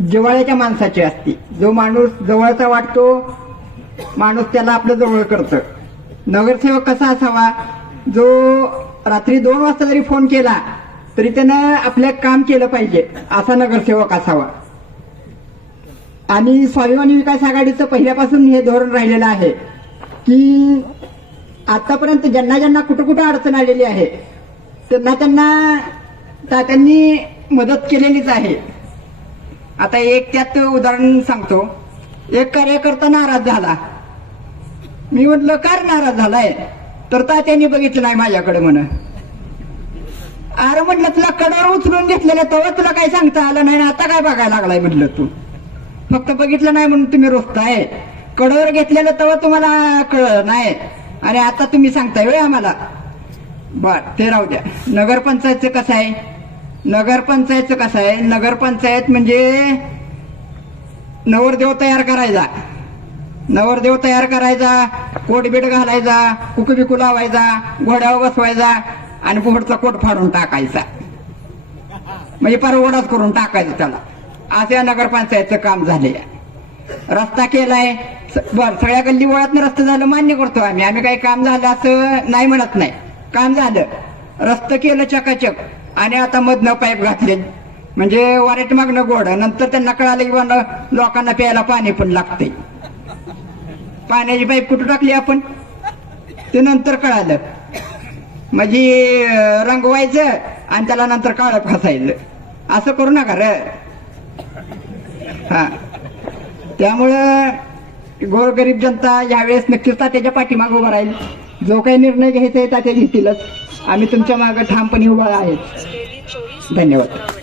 जिव्हाळ्याच्या माणसाची असते. जो माणूस जवळचा वाटतो माणूस त्याला आपलं जवळ करतं. नगरसेवक कसा असावा? जो रात्री दोन वाजता जरी फोन केला तरी त्यानं आपलं काम केलं पाहिजे. असा नगरसेवक असावा. आणि स्वाभिमानी विकास आघाडीचं पहिल्यापासून हे धोरण राहिलेलं आहे की आतापर्यंत ज्यांना ज्यांना कुठं कुठं अडचण आलेली आहे त्यांना त्यांना तात्यांनी मदत केलेलीच आहे. आता एक त्यात उदाहरण सांगतो. एक कार्यकर्ता नाराज झाला. मी म्हटलं कार नाराज झालाय. तर तात्यांनी बघितलं नाही माझ्याकडे म्हण अरे म्हटलं तुला कडावर उचलून घेतलेलं तेव्हा तुला काही सांगता आलं नाही ना आता काय बघायला लागलाय? म्हटलं तू. फक्त बघितलं नाही म्हणून तुम्ही रोखताय. कडावर घेतलेलं तेव्हा तुम्हाला कळलं नाही. आणि आता तुम्ही सांगताय वेळ आम्हाला. बर ते राहू द्या. नगरपंचायतचं कसं आहे? नगरपंचायतचं कसं आहे? नगरपंचायत म्हणजे नवरदेव तयार करायचा. नवरदेव तयार करायचा कोटबीट घालायचा कुकबिकू लावायचा घोड्यावर बसवायचा आणि पुढचा कोट फाडून टाकायचा. म्हणजे परवडाच करून टाकायचं त्याला. असं या नगरपंचायतचं काम झाले रस्ता केलाय. स- बर सगळ्या गल्ली वळात रस्ता झालं मान्य करतो आम्ही. आम्ही काही काम झालं असं नाही म्हणत नाही. काम झालं. रस्तं केलं चकाचक. आणि आता मधनं पाईप घातले म्हणजे वारेट मागणं गोड नंतर त्यांना कळालं की लोकांना प्यायला पाणी पण लागते पाण्याची पाईप कुठं टाकली आपण? ते नंतर कळालं. म्हणजे रंगवायचं आणि त्याला नंतर काळं फासायचं. असं करू नका र. हा. त्यामुळं गोरगरीब जनता यावेळेस नक्कीच तात्याच्या पाठीमागं उभा राहील. जो काही निर्णय घ्यायचा आहे तात्या घेतीलच. आम्ही तुमच्या मागे ठामपणे उभा आहेत धन्यवाद.